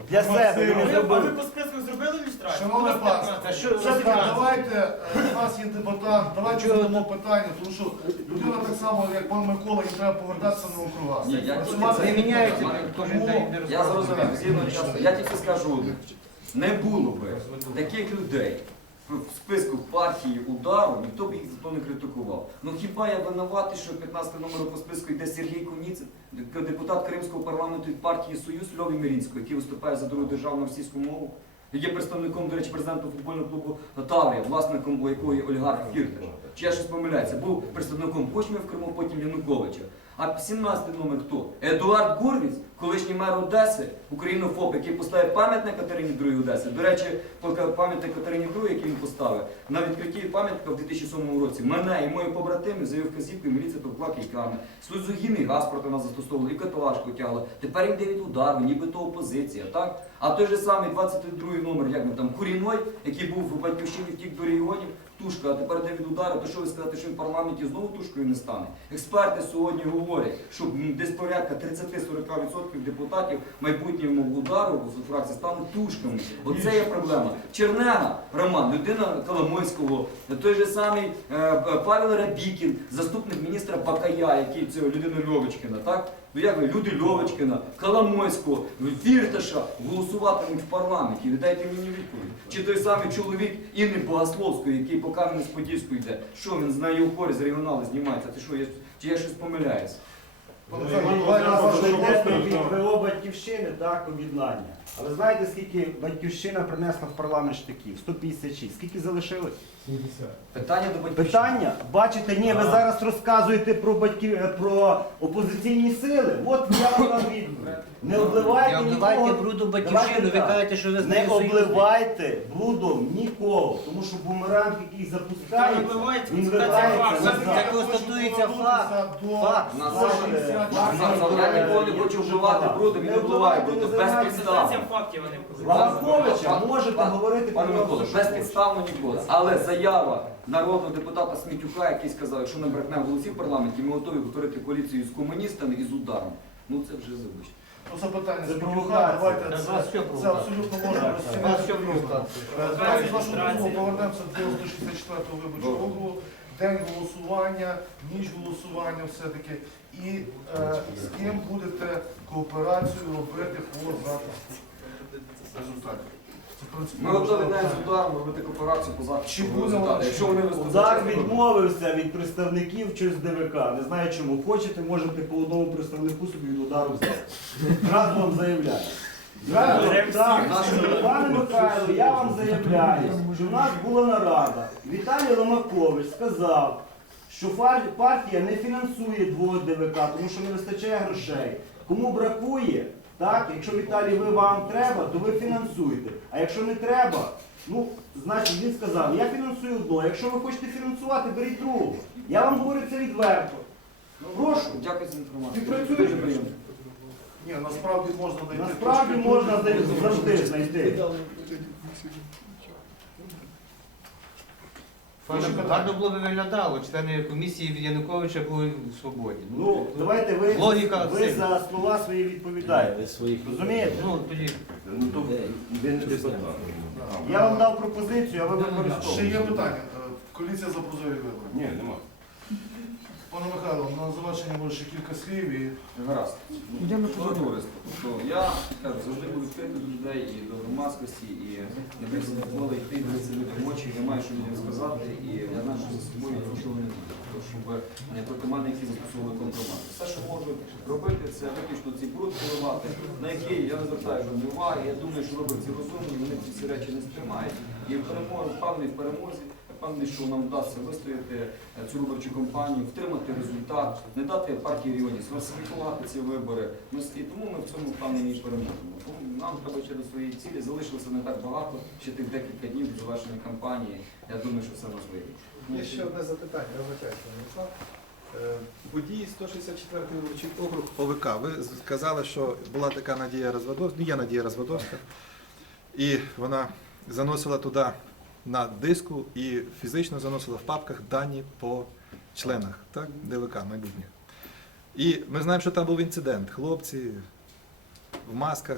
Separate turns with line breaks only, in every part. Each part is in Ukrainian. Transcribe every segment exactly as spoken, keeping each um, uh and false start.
для себе ви не
А ви
зробили.
по списку зробили ілюстрацію?
Шановне панство, все-таки давайте, е, у нас є дебатант, давайте задамо питання, тому що людина так само, як пан Микола, їм треба повертатися на округа.
Ні, я тільки
Працювати
це-
не
міняється,
Тому
Я зрозумів, згідно часу. Я тільки скажу одне. Не було би таких людей в списку партії удару, ніхто б їх за то не критикував. Ну хіба я винуватий, що п'ятнадцятим номером по списку йде Сергій Куніцин, депутат Кримського парламенту від партії Союз Льові Мірінського, який виступає за другу державну російську мову, є представником, до речі, президента футбольного клубу Таврія, власником якої олігарх Фірташ. Чи я щось помиляюся? Був представником Кучми в Криму, потім Януковича. А сімнадцятий номер хто? Едуард Гурвіц, колишній мер Одеси, українофоб, який поставив пам'ятник Катерині другій Одеси. До речі, пам'ятник Катерині другій, який він поставив, на відкритті пам'ятника в дві тисячі сьомому році мене і мої побратими за його вказівкою міліція товкла кийками. Сльозогінний газ проти нас застосовували, і каталажку тягли. Тепер їм дають удар, нібито опозиція, так? А той же самий двадцять другий номер, як ми там, Куріной, який був в Батьківщині, втік до регіонів, тушка, а тепер де від удару, то що ви сказати, що він в парламенті знову тушкою не стане? Експерти сьогодні говорять, що десь порядка тридцять-сорок відсотків депутатів майбутнього удару в фракції стануть тушками. Оце є проблема. Чернега Роман, людина Коломойського, той же самий е, Павел Рабікін, заступник міністра Бакая, який це людина Льовочкина, так? Ну як ви, люди Льовочкина, Коломойського, Фірташа голосуватимуть в парламенті. Віддайте мені відповідь. Чи той самий чоловік Інни Богословської, який по Кам'янець-Подільську йде? Що він на її упорі з регіоналу знімається? Ти що, я, чи я щось помиляюсь?
ВО Батьківщини, так, об'єднання. Але знаєте, скільки Батьківщина принесла в парламент штиків? сто п'ятдесят шість. Скільки залишилось?
Питання до батьківщини.
Питання? Бачите, ні, ви зараз розказуєте про батьків, про опозиційні сили. От я вам дам відповідь. Не обливайте
Не
нікого.
обливайте брудом Батьківщину, ви
Давайте так.
кажете, що ви з
Не
нею союзні.
обливайте брудом нікого, тому що бумеранг, який
Та
запускається,
не обливайте,
він
це
вертається
факт.
назад.
Це констатується факт. Факт.
Я ніколи не хочу вживати брудом і не впливаю брудом. Безпідставно.
Констатація фактів, а не позиція.
Валаковича можете
Пан-
говорити
Пане
про
Миколо,
те, що хочете.
безпідставно ніколи. Але заява народного депутата Смітюка, який сказав, якщо нам бракне голосів в парламенті, ми готові утворити коаліцію з комуністами і з ударом. Ну це вже вибачте.
Ну, запитання
Це
з Микола,
провокація.
давайте,
Та
це,
з вас що
це
провокація?
абсолютно можна розцінити. Е, Давайте з вашого дозволу повернемося до сто шістдесят четвертого виборчого округу. День голосування, ніч голосування все-таки. І е, з ким будете кооперацію робити по захисту результатів? Це, в принципі,
Ми готові
можливо.
навіть з ударом робити кооперацію по
Чи
захисту
буде
результату.
вона,
Якщо вони виступають.
Удар відмовився від представників через ДВК. Не знаю чому. Хочете, можете по одному представнику собі від удару взяти. Зразу вам заявляю. Зразу, так, пане Михайло, я вам заявляю, що в нас була нарада. Віталій Ломакович сказав, що фар- партія не фінансує двох ДВК, тому що не вистачає грошей. Кому бракує, так, якщо Віталій, ви вам треба, то ви фінансуєте. А якщо не треба, ну, значить він сказав, я фінансую одного, якщо ви хочете фінансувати, беріть другого. Я вам говорю це відверто. Прошу.
Дякую за інформацію.
Співпрацюйте.
Дуже приємно.
Ні, насправді можна знайти.
Насправді
точки
можна
дотику.
завжди знайти.
Гарно було б виглядало, члени комісії від Януковича були в свободі.
Ну, давайте ви,
Логіка
ви
сильна.
за слова свої відповідаєте. Розумієте?
Ну, тоді
Я вам дав пропозицію, а ви
Ще
використовуєте.
є питання. Е, Коаліція за прозорі вибори.
Ні, нема.
Пане Михайло, на завершення може ще кілька слів і
Гаразд. Ну, товариство. Тобто я кажу, завжди буду відкритий до людей і до громадськості, і не боюся ніколи йти, дивитися людям в очі, я маю що людям сказати, і я знаю, що за собою я нічого не буду. Тобто, щоб не проти мене, які застосовували компромат. Все, що можу робити, це виключно ці бруд поливати, на які я не звертаю жодної уваги. Я думаю, що виборці розумні, вони ці всі речі не сприймають. І в перемозі, впевнений в перемозі. Впевнений, що нам вдасться вистояти цю виборчу кампанію, втримати результат, не дати партії регіонів сфальсифікувати ці вибори. Ми, і тому ми в цьому впевнені і переможемо. Тому нам треба ще до своєї цілі, залишилося не так багато, ще тих декілька днів до завершення кампанії. Я думаю, що все можливо.
Є ще одне запитання, я вибачаюся, Мирослав. Е, Водій сто шістдесят четвертий виборчий округ ОВК. Ви сказали, що була така Надія Розводовська, ну є Надія Розводовська, і вона заносила туди на диску і фізично заносила в папках дані по членах, так, ДВК майбутніх. І ми знаємо, що там був інцидент. Хлопці в масках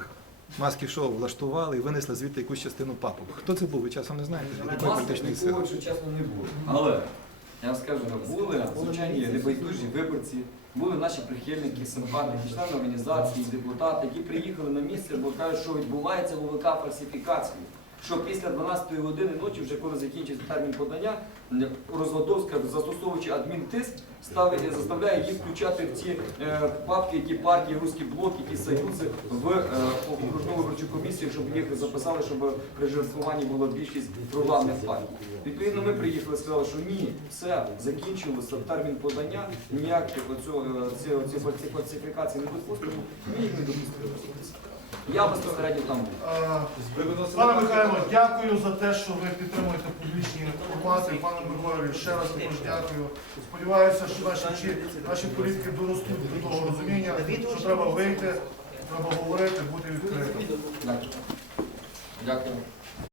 маски шоу влаштували і винесли звідти якусь частину папок. Хто це був? Ви часом не знаєте? Від якої
Маски
політичної
нікого,
сили?
якщо чесно, не було. Але я вам скажу, були звичайні небайдужі виборці, були наші прихильники, симпатики, члени організації, депутати, які приїхали на місце, бо кажуть, що відбувається в ОВК фальсифікації. Що після дванадцятої години ночі, вже коли закінчиться термін подання, Розвадовська, застосовуючи адмінтиск, ставить, заставляє їх включати в ці е, папки, ті партії, Руський блок, які союзи в е, окружну виборчу комісію, щоб їх записали, щоб при жерствуванні була більшість провладних партій. Відповідно, ми приїхали і сказали, що ні, все, закінчилося термін подання, ніяких ці фальсифікації не допустимо, ми їх не допустили. Я безпосередньо там був.
Е, Пане Михайло, дякую за те, що ви підтримуєте публічні формати. Пане Миколаю, ще раз також дякую. Сподіваюся, що наші, вчі- наші політики доростуть до того розуміння, що треба вийти, треба говорити, бути відкритим.
Дякую. Дякую.